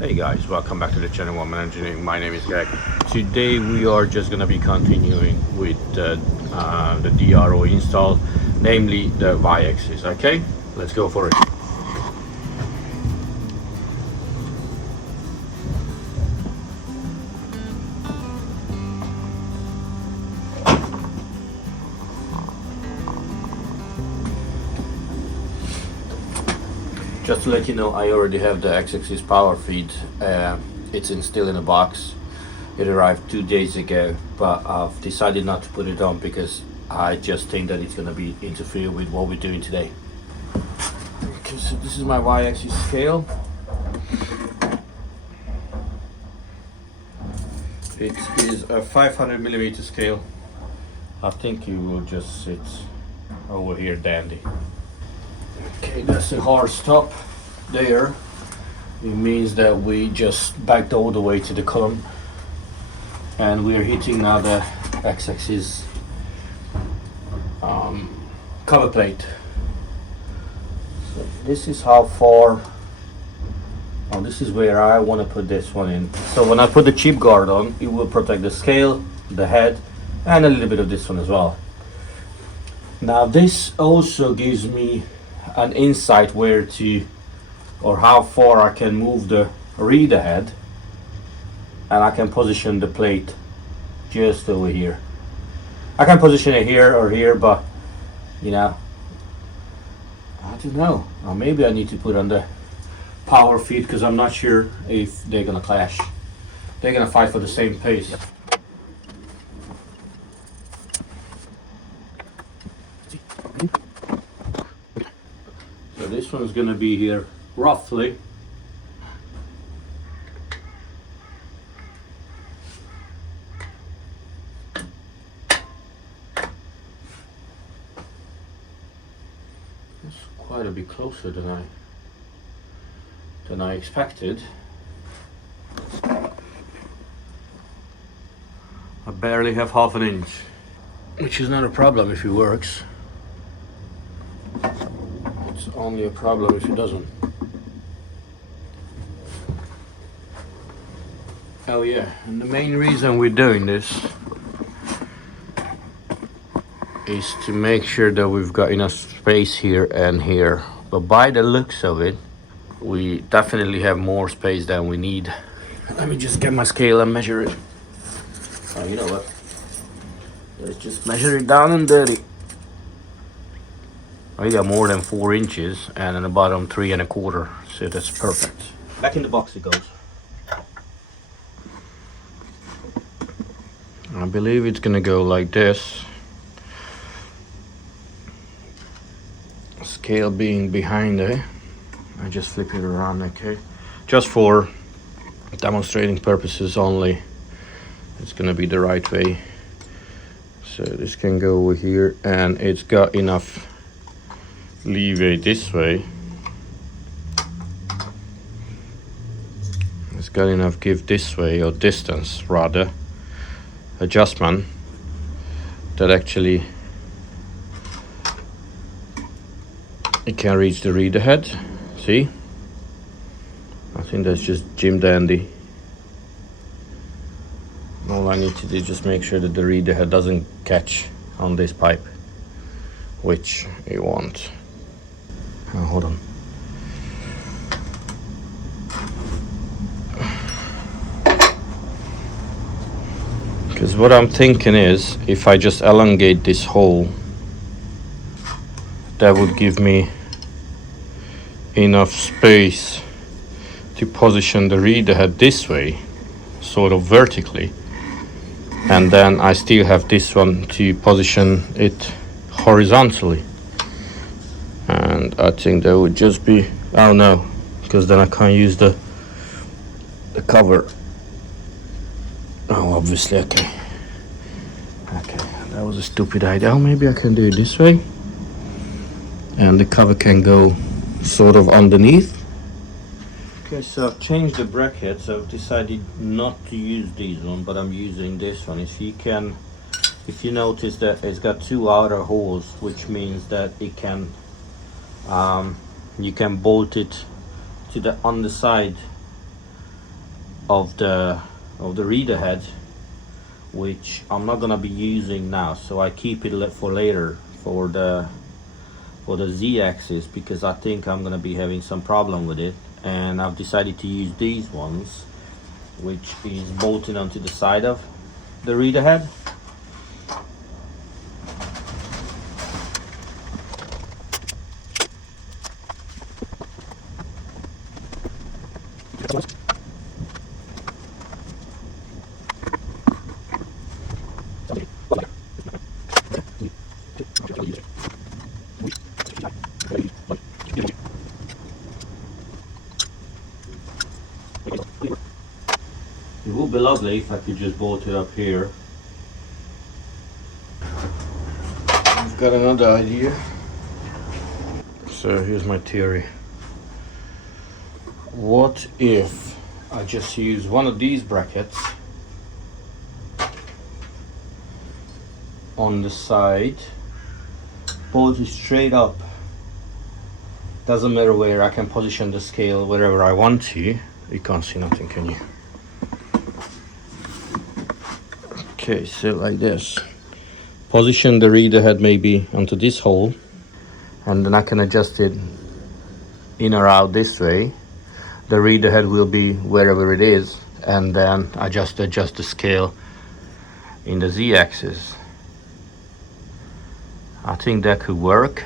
Hey guys, welcome back to the channel One Man Engineering. My name is Greg. Today we are just going to be continuing with the DRO install, namely the Y-axis. Okay, let's go for it. Just to let you know, I already have the X-axis power feed. It's still in a box. It arrived 2 days ago, but I've decided not to put it on because I just think that it's going to be interfere with what we're doing today. Okay, so this is my Y-axis scale. It is a 500mm scale. I think it will just sit over here dandy. Okay, that's a hard stop there. It means that we just backed all the way to the column and we're hitting now the X-axis cover plate. So this is how far, this is where I want to put this one in. So when I put the chip guard on, it will protect the scale, the head, and a little bit of this one as well. Now this also gives me an insight where to, or how far I can move the reader head, and I can position the plate just over here. I can position it here or here, but you know, I don't know, or maybe I need to put on the power feed because I'm not sure if they're gonna clash. They're gonna fight for the same pace. So this one's gonna be here roughly it's quite a bit closer than I expected. I barely have half an inch, which is not a problem if it works. It's only a problem if it doesn't. Oh yeah, and the main reason we're doing this is to make sure that we've got enough space here and here. But by the looks of it, we definitely have more space than we need. Let me just get my scale and measure it. Oh, you know what? Let's just measure it down and dirty. We got more than 4 inches and in the bottom 3 1/4, so that's perfect. Back in the box it goes. I believe it's gonna go like this. Scale being behind it. I just flip it around, okay? Just for demonstrating purposes only. It's gonna be the right way. So this can go over here and it's got enough leeway this way. It's got enough give this way, or distance rather, adjustment, that actually it can reach the reader head. See? I think that's just Jim Dandy. All I need to do is just make sure that the reader head doesn't catch on this pipe, which it won't. Oh, hold on. Because what I'm thinking is, if I just elongate this hole, that would give me enough space to position the reader head this way, sort of vertically, and then I still have this one to position it horizontally. And I think that would just be, oh no, because then I can't use the cover. Oh, obviously, okay, that was a stupid idea. Oh, maybe I can do it this way and the cover can go sort of underneath. Okay, so I've changed the brackets. I've decided not to use these one, but I'm using this one. If you notice that it's got 2 outer holes, which means that it can you can bolt it to the underside of the reader head, which I'm not gonna be using now, so I keep it for later for the Z-axis, because I think I'm gonna be having some problem with it, and I've decided to use these ones, which is bolted onto the side of the reader head. It would be lovely if I could just bolt it up here. I've got another idea. So here's my theory. What if I just use one of these brackets on the side, bolt it straight up. Doesn't matter where, I can position the scale wherever I want to. You can't see nothing, can you? Okay, so like this. Position the reader head maybe onto this hole, and then I can adjust it in or out this way. The reader head will be wherever it is, and then I just adjust the scale in the Z-axis. I think that could work.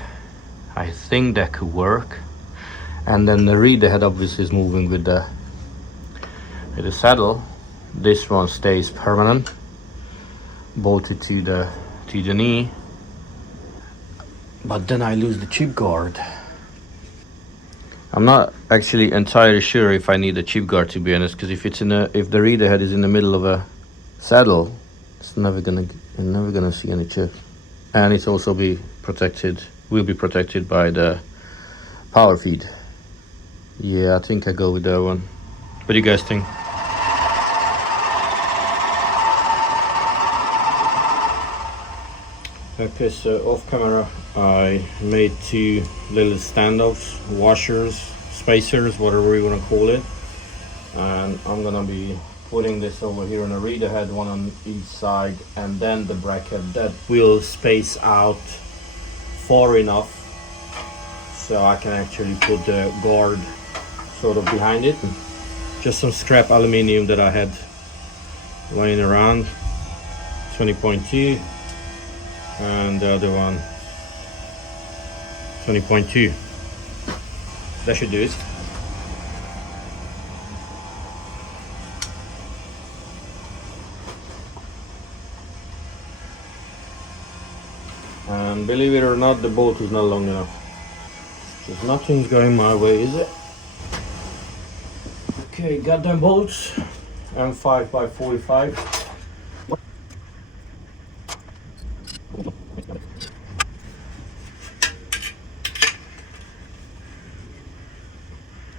And then the reader head obviously is moving with the saddle. This one stays permanent, bolted to the knee, but then I lose the chip guard. I'm not actually entirely sure if I need a chip guard, to be honest, because if the reader head is in the middle of a saddle, you're never gonna see any chip, and it's also will be protected by the power feed. Yeah, I think I go with that one. What do you guys think? Okay, so off camera I made 2 little standoffs, washers, spacers, whatever you want to call it, and I'm gonna be putting this over here on a reader head, one on each side, and then the bracket that will space out far enough so I can actually put the guard sort of behind it. Just some scrap aluminium that I had laying around, 20.2, and the other one 20.2. That should do it. And believe it or not, the bolt is not long enough. Just nothing's going my way, is it? Okay, got them bolts. M5 by 45.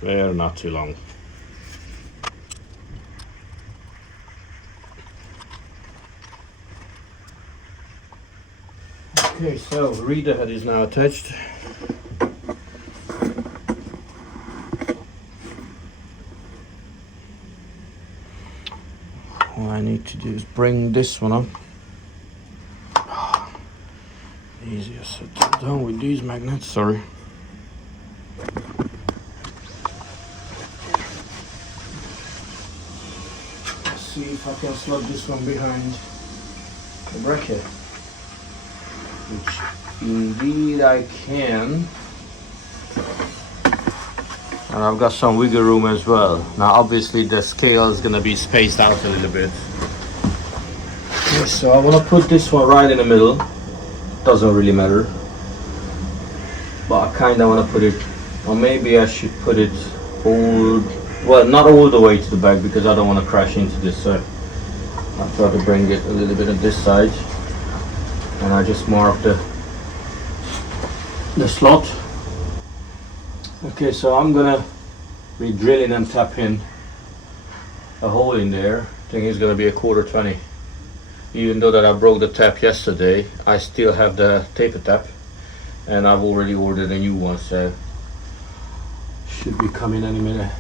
They're not too long. Okay, so reader head is now attached. All I need to do is bring this one up. Easier said than done with these magnets, sorry. Let's see if I can slot this one behind the bracket. Which indeed I can. And I've got some wiggle room as well. Now obviously the scale is gonna be spaced out a little bit. Okay, so I wanna put this one right in the middle. Doesn't really matter. But I kinda wanna put it, or maybe I should put it not all the way to the back, because I don't wanna crash into this, so I'll try to bring it a little bit on this side. And I just mark the slot. Okay, so I'm gonna be drilling and tapping a hole in there. I think it's gonna be a 1/4 Even though that I broke the tap yesterday, I still have the taper tap, and I've already ordered a new one, so should be coming any minute.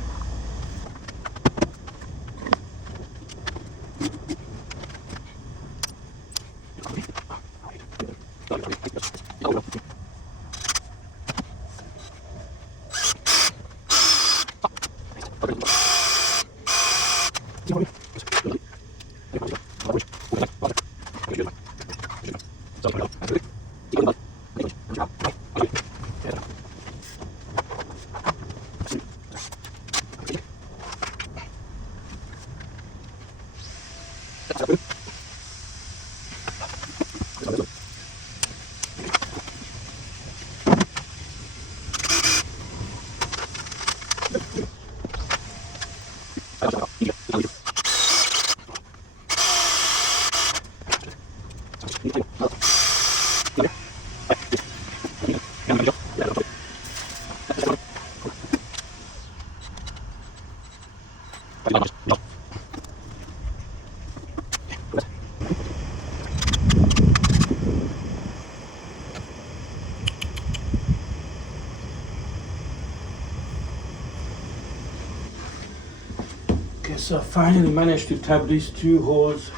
Okay, so I finally managed to tap these two holes.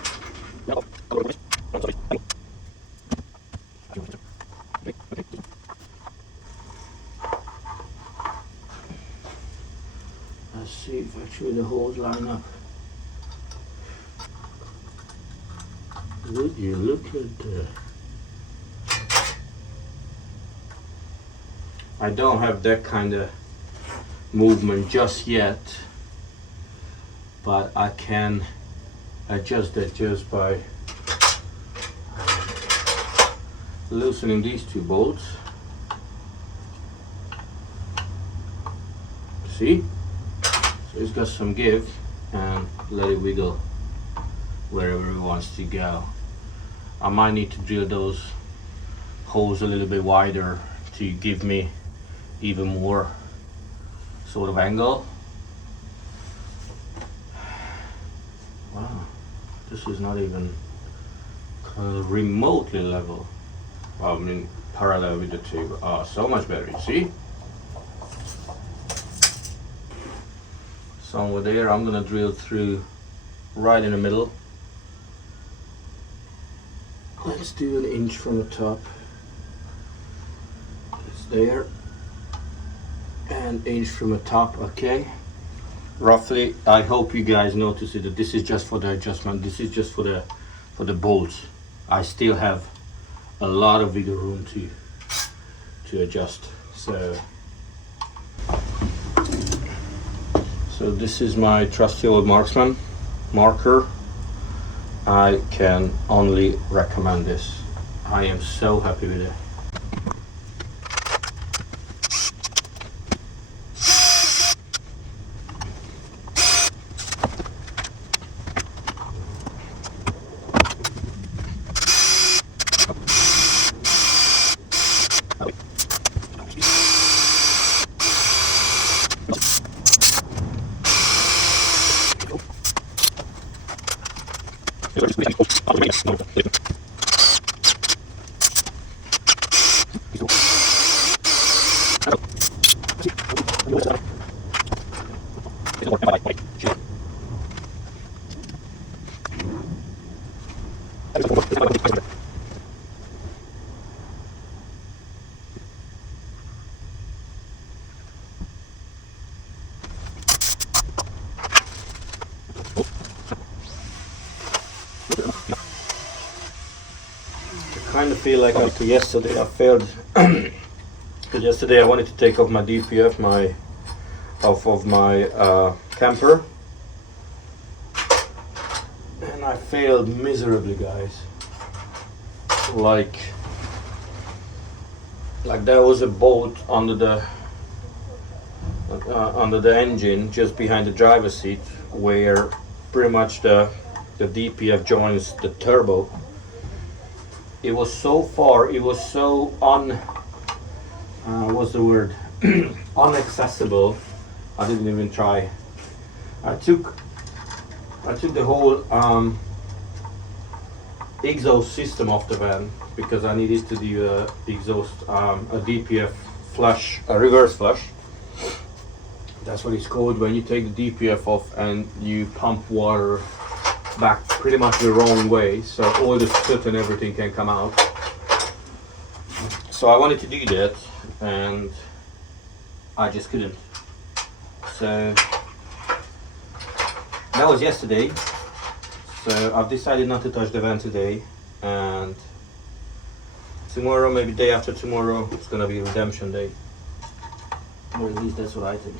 Let's see if actually the holes line up. Would you look at that? I don't have that kind of movement just yet, but I can adjust that just by loosening these two bolts. See? So it's got some give, and let it wiggle wherever it wants to go. I might need to drill those holes a little bit wider to give me even more sort of angle. Wow, this is not even remotely level. I mean, parallel with the tube. Oh, so much better, you see? Somewhere there, I'm gonna drill through right in the middle. Let's do 1 inch from the top. It's there. And 1 inch from the top, okay. Roughly, I hope you guys notice it, that this is just for the adjustment. This is just for the bolts. I still have a lot of wiggle room to adjust. So this is my trusty old Marksman marker. I can only recommend this. I am so happy with it. I kind of feel like after yesterday I failed. Because yesterday I wanted to take off my DPF, off of my camper, and I failed miserably, guys. Like there was a bolt under the engine just behind the driver's seat, where pretty much the DPF joins the turbo. It was so far, it was so what's the word? Unaccessible. I didn't even try. I took the whole exhaust system off the van because I needed to do a DPF flush, a reverse flush. That's what it's called when you take the DPF off and you pump water back pretty much the wrong way, so all the soot and everything can come out. So I wanted to do that and I just couldn't. So That was yesterday, so I've decided not to touch the van today, and tomorrow, maybe day after tomorrow, it's gonna be redemption day. Or at least that's what I think.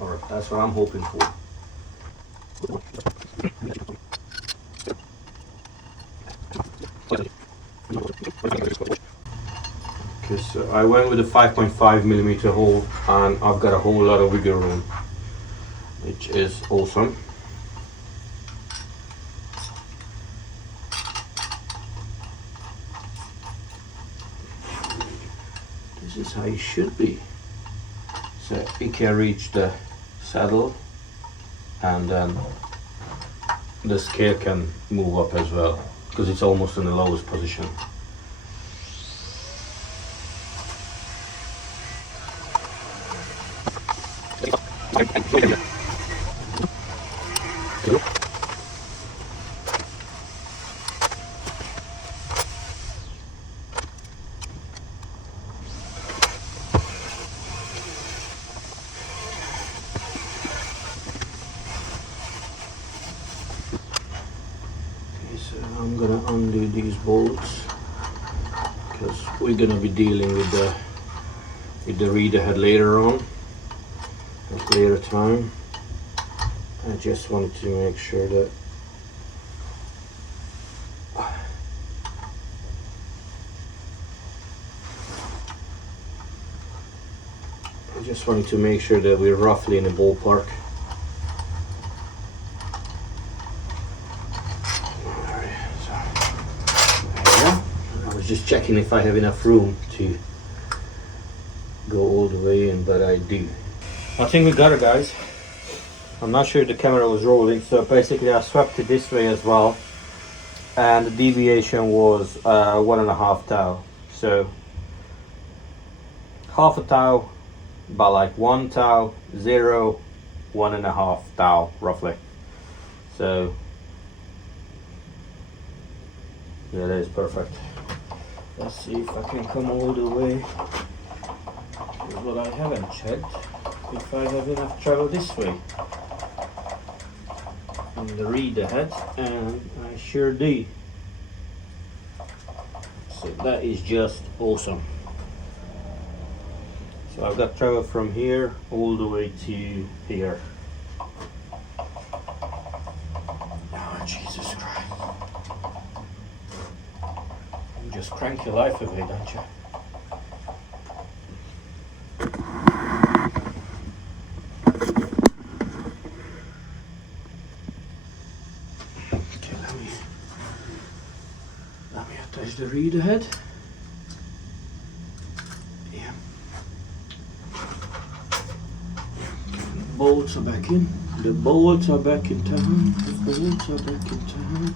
Or that's what I'm hoping for. Okay, so I went with a 5.5mm hole, and I've got a whole lot of wiggle room, which is awesome. This is how it should be. So it can reach the saddle, and then the scale can move up as well, because it's almost in the lowest position. So I'm gonna undo these bolts, because we're gonna be dealing with the reader head later on, at later time. I just wanted to make sure that we're roughly in the ballpark. Just checking if I have enough room to go all the way in, but I do. I think we got it, guys. I'm not sure if the camera was rolling, so basically I swept it this way as well, and the deviation was 1.5 thou. So half a thou by like 1 thou, 0, 1.5 thou roughly. So yeah, that is perfect. Let's see if I can come all the way. But I haven't checked if I have enough travel this way on the reader head, and I sure do. So that is just awesome. So I've got travel from here all the way to here. Oh, Jesus Christ. Just crank your life away, don't you? Okay, let me attach the reader head. Yeah. The bolts are back in. The bolts are back in town. The bolts are back in town.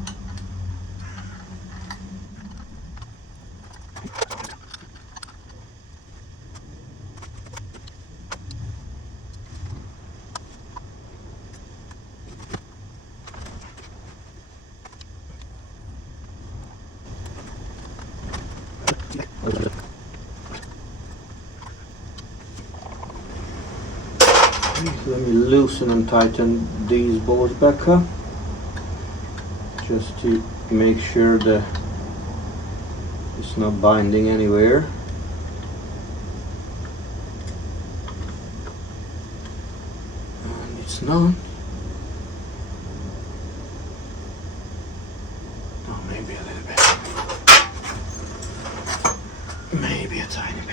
Let me loosen and tighten these bolts back up, just to make sure that it's not binding anywhere. And it's not. Oh, maybe a little bit. Maybe a tiny bit.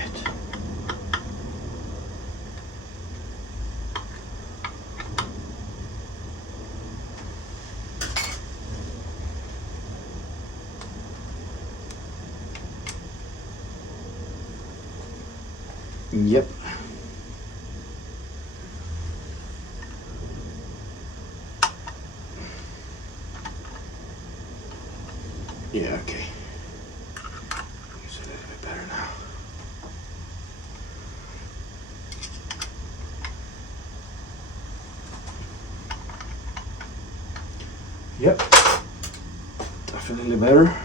Yep. Yeah, okay. It's a little bit better now. Yep. Definitely better.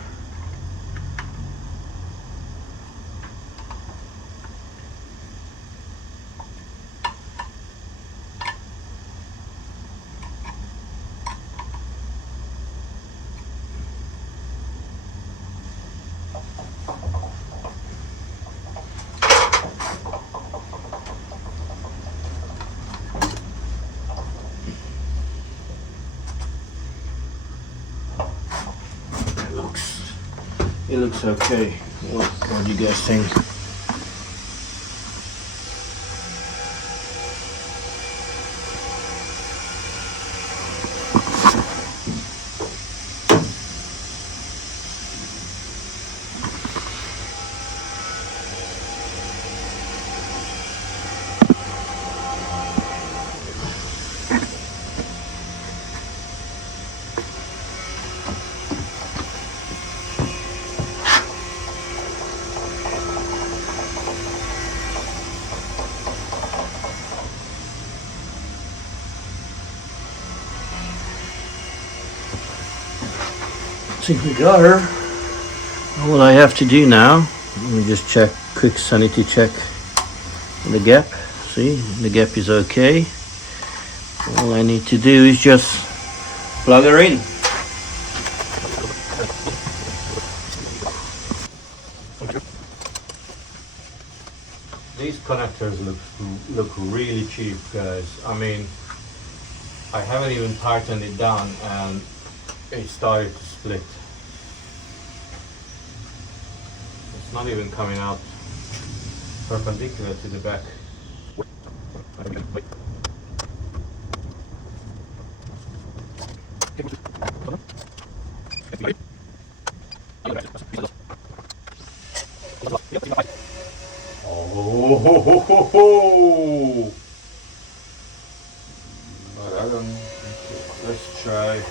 It looks okay. What do you guys think? I think we got her. What I have to do now, let me just check, quick sanity check the gap. See, the gap is okay. All I need to do is just plug her in. These connectors look really cheap, guys. I mean, I haven't even tightened it down and it started to split. It's not even coming out perpendicular to the back. Oh, ho, ho, ho, ho. But I don't. Okay, let's try.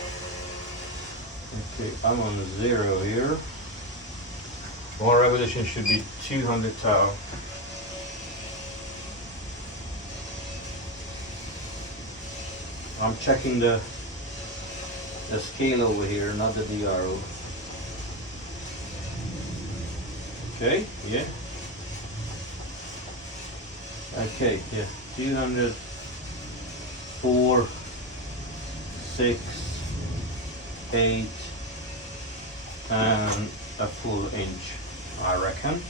Okay, I'm on 0 here. One revolution should be 200 tau. I'm checking the scale over here, not the DRO. Okay, yeah. Okay, yeah, 200, 4, 6, 8, and a full inch, I reckon.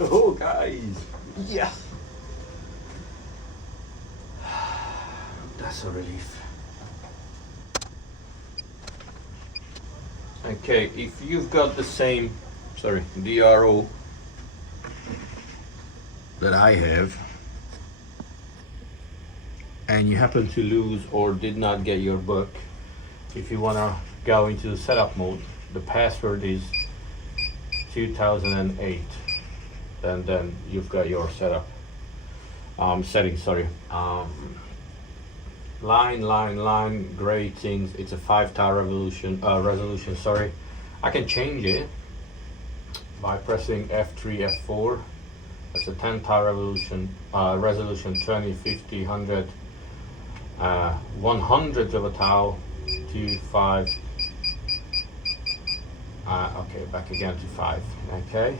Oh, guys, yeah. That's a relief. Okay, if you've got the same, DRO that I have, and you happen to lose or did not get your book, if you wanna go into the setup mode, the password is 2008, and then you've got your setup settings. Line, gray things. It's a 5 tau resolution. I can change it by pressing F3, F4. That's a 10 tau resolution, 20, 50, 100, 100 of a tau to 5. Okay, back again to 5. Okay.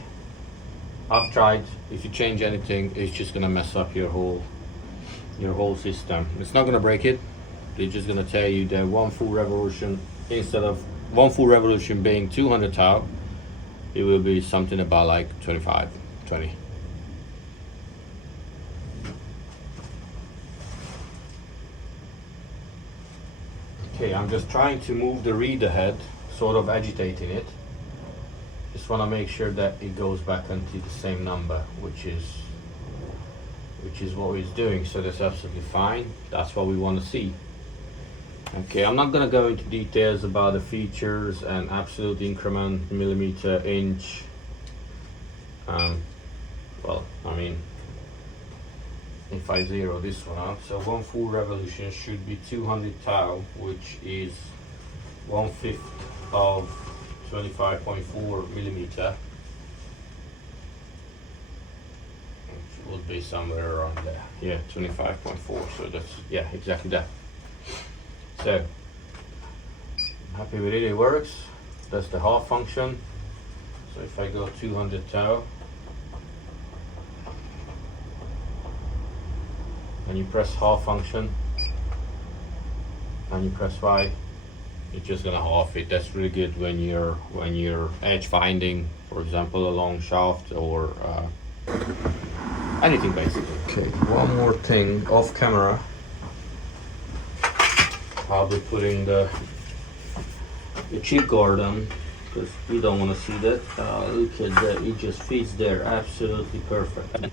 I've tried. If you change anything, it's just gonna mess up your whole system. It's not gonna break it. They're just gonna tell you that one full revolution, instead of one full revolution being 200 tau, it will be something about like 25, 20. Okay, I'm just trying to move the reader head, sort of agitating it. Just want to make sure that it goes back into the same number, which is what it's doing. So that's absolutely fine. That's what we want to see. Okay, I'm not going to go into details about the features and absolute increment, millimeter, inch. Well, I mean, if I zero this one out, so one full revolution should be 200 tau, which is 1/5 of 25.4 millimeter. It would be somewhere around there. Yeah, 25.4. So that's, yeah, exactly that. So I'm happy with it. It works. That's the half function. So if I go 200 tau, and you press half function, and you press Y, it's just gonna half it. That's really good when you're edge finding, for example, a long shaft or anything basically. Okay, one more thing off camera. I'll be putting the chip guard on because you don't want to see that. Look at that, it just fits there absolutely perfect.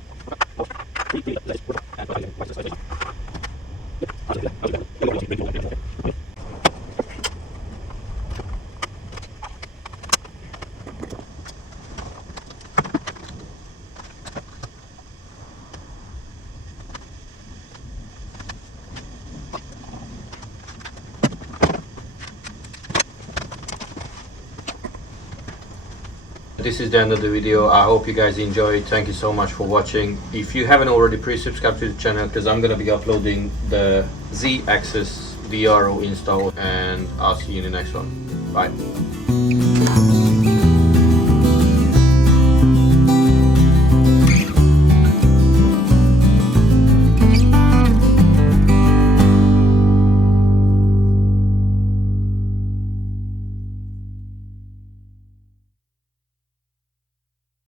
This is the end of the video. I hope you guys enjoyed. Thank you so much for watching. If you haven't already, please subscribe to the channel because I'm gonna be uploading the Z-axis DRO install, and I'll see you in the next one. Bye.